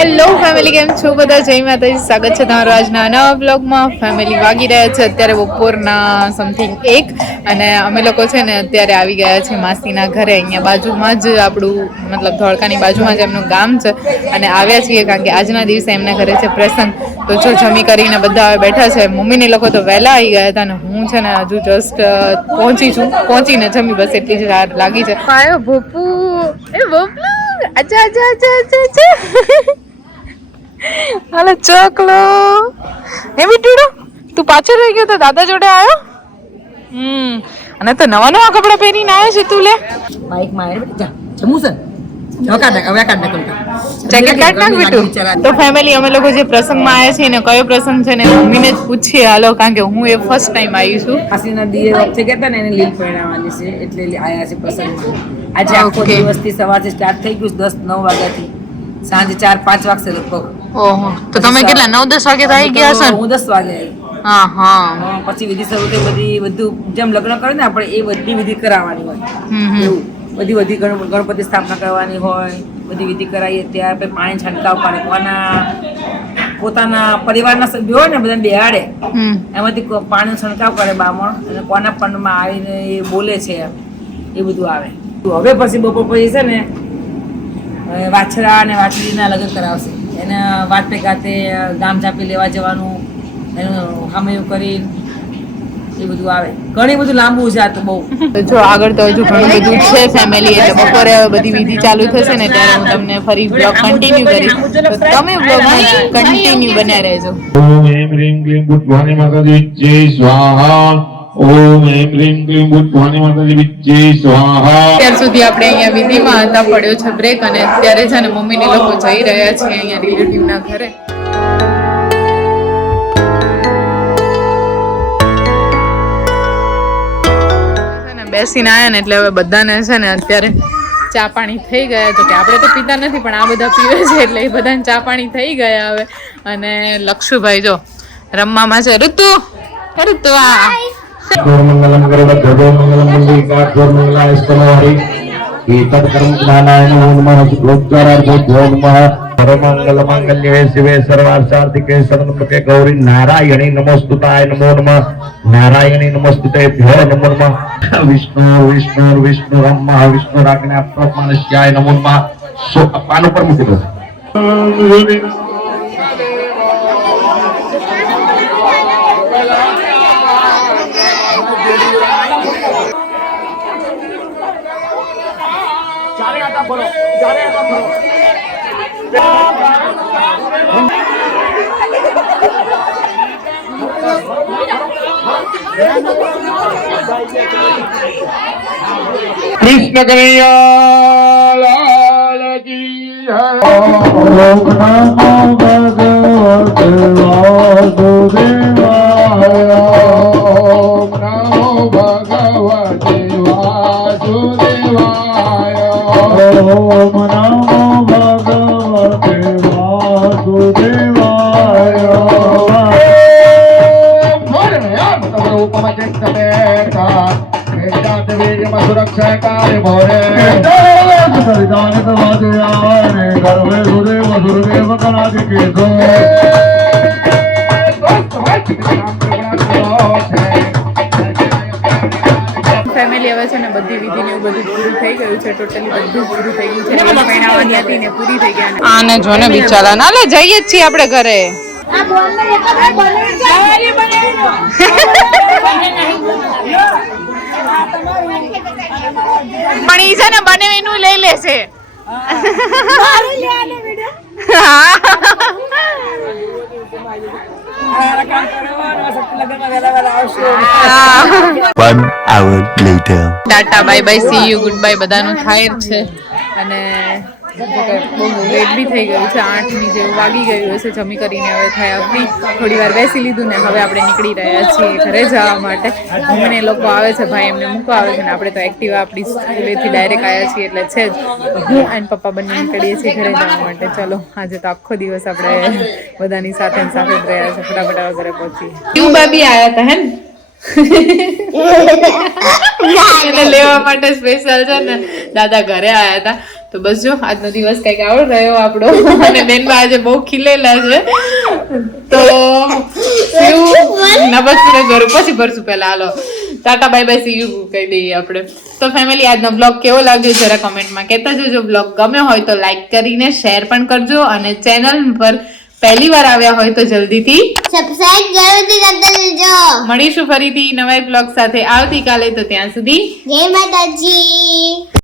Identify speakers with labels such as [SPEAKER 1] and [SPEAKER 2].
[SPEAKER 1] Hello family કેમ છો? બધા જય માતાજી. સ્વાગત છે તમારું આજના નવા બ્લોગમાં ફેમિલી વાગી રહ્યા છે અત્યારે બપોરના સમથિંગ એક. અને અમે લોકો છે ને અત્યારે આવી ગયા છે માસીના ઘરે. અહીંયા બાજુમાં જ આપણું, મતલબ ધોળકાની બાજુમાં જ એમનું ગામ છે. અને આવ્યા છીએ કારણ કે આજના દિવસે એમના ઘરે છે પ્રસંગ. તો જો જમી કરીને બધા હવે બેઠા છે. મમ્મીને લોકો તો વહેલા આવી ગયા હતા અને હું છે ને હજુ જસ્ટ પહોંચી છું. પહોંચીને જમી બસ એટલી જ લાગી છે. ભોપુ. એ અચ્છા અચ્છા અચ્છા અચ્છા અચ્છા. હાલો ચોકલો. એ મીઠુડો તું પાછો રહી ગયો તો દાદા જોડે આવ્યો? હમ અને તો નવા નવા કપડા પહેરીને આવ્યો છે તું લે.
[SPEAKER 2] બાઈકમાં જા જમું છે?
[SPEAKER 1] તો ફેમિલી અમે લોકો જે પ્રસંગમાં આવ્યા છીએ ને કયો પ્રસંગ છે ને મમ્મીને જ પૂછીએ. હાલો કારણ કે હું એ ફર્સ્ટ ટાઈમ આવી છું.
[SPEAKER 2] આસીના દીએ વખતે કહેતા ને એને લીલ પહેરાવવાની છે એટલે આયા છે પ્રસંગમાં. આજે આખો. દિવસથી સવારથી સ્ટાર્ટ થઈ ગયું દસ નવ વાગ્યાથી. સાંજે ચાર પાંચ વાગશે લગભગ.
[SPEAKER 1] ઓહો. તો તમે કેટલા નવ દસ વાગે તો આવી ગયા હશો
[SPEAKER 2] હું દસ વાગે આવી
[SPEAKER 1] હા
[SPEAKER 2] પછી વિધિ શરૂ થઈ બધી બધું જેમ લગ્ન કરે ને આપણે એ બધી વિધિ કરાવવાની હોય. એવું. બધી બધી ગણપતિ સ્થાપના કરવાની હોય બધી વિધિ કરાવીએ ત્યાર પછી પાણી છંટકાવ કરે કોના પોતાના પરિવારના સભ્યો હોય ને બધાને બેહાડે. એમાંથી પાણી પાણીનો છંટકાવ કરે બામણ અને કોના પંડમાં આવીને એ બોલે છે એ બધું આવે. હવે પછી બપોર પછી છે ને વાછરા અને વાછરીના લગ્ન કરાવશે. એને વાટ ગાતે ગામ ચાપી લેવા જવાનું એનું હામયું કરી એ બધું આવે ઘણી બધું લાંબુ છે આ તો બહુ
[SPEAKER 1] જો આગળ તો હજુ ઘણું બધું છે ફેમિલી એટલે બપોરે બધી વિધિ ચાલુ થશે ને ત્યારે હું તમને ફરી બ્લોગ કન્ટિન્યુ કરીશ તમે બ્લોગમાં કન્ટિન્યુ બન્યા રહેજો
[SPEAKER 3] ઓમ એમ રીમ ક્લીમ મોર્નિંગ માતાજી જય સ્વાહા ઓમ
[SPEAKER 1] ને મમ્મીને બેસીને આયા ને એટલે હવે બધાને છે ને અત્યારે ચા પાણી થઈ ગયા તો કે આપણે તો પીતા નથી, પણ આ બધા પીવે છે એટલે એ બધાને ચા પાણી થઈ ગયા હવે. અને લક્ષુભાઈ જો રમવામાં છે. ઋતુ ઋતુ આ.
[SPEAKER 3] ગૌરમંગલમ ગરુડધ્વજો મંગલમ મંગલિકા ગૌરમંગલાય સ્તનોહરિ એતદ કર્મ જ્ઞાનાય નમો નમઃ શ્લોકારાર્થો ભો નમઃ પરમંગલ મંગલ્યે શિવે સર્વાર્થાર્થિકે શરણમતે ગૌરી નારાયણી નમોસ્તુતાય નમો નમઃ. નારાયણી નમસ્તુતે ભ્યો નમો નમઃ. વિષ્ણુ વિષ્ણુ વિષ્ણુ રમઃ વિષ્ણુ રાગના પ્રમાણસ્યાય નમો નમઃ. સો પાન ઉપર મૂકી દો કૃષ્ણ કનૈયા લાલ કી જય ઓમ નમો
[SPEAKER 1] ફેમિલી હવે છે ને બધી વિધિ ને એવું બધું પૂરું થઈ ગયું છે ટોટલી બધું પૂરું થઈ ગયું છે. રીલ હતી ને પૂરી થઈ ગયા આને જો ને બિચારા ના લે જઈએ જ છીએ આપણે ઘરે. પણ ઈ છે ને બનેવીનું લઈ લેશે
[SPEAKER 4] One hour later.
[SPEAKER 1] Tata bye bye see you good bye બધાનું થાય જ છે. અને બહુ લેટ બી થઈ ગયું છે આઠની જેવું વાગી ગયું હશે જમી કરીને હવે થયા ફ્રી થોડી વાર બેસી લીધું ને હવે આપણે નીકળી રહ્યા છીએ ઘરે જવા માટે. મમ્મીને લોકો આવે છે ભાઈ એમને મૂકવા આવે છે ને આપણે તો એક્ટિવા આપણી સ્કૂલેથી ડાયરેક્ટ આવ્યા છીએ એટલે છે જ. તો હું એન્ડ પપ્પા બંને નીકળીએ છીએ ઘરે જવા માટે. ચલો આજે તો આખો દિવસ આપણે બધાની સાથે સાથે જ રહ્યા છે ફટાફટ ઘરે પહોંચીએ. ક્યુ બાબી આવ્યા હતા હે ને? લેવા માટે સ્પેશિયલ છે ને દાદા ઘરે આવ્યા હતા તો બસ જો આજનો દિવસ કંઈક આવડો રહ્યો આપણો. અને બેનબા આજે બહુ ખીલેલા છે. તો નમસ્તે ઘર પછી ભરશું પહેલા હાલો. Tata bye bye see you કહી દઈએ આપણે. તો ફેમિલી આજનો બ્લોગ કેવો લાગ્યો જરા કમેન્ટમાં કહેતા જો બ્લોગ ગમ્યો હોય તો લાઈક કરીને શેર પણ કરજો અને ચેનલ પર પહેલી વાર આવ્યા હોય તો જલ્દીથી
[SPEAKER 5] સબસ્ક્રાઇબ જરૂરથી કરતા જજો
[SPEAKER 1] મળીશું ફરીથી નવા બ્લોગ સાથે. આવતીકાલે તો ત્યાં સુધી
[SPEAKER 5] જય માતાજી.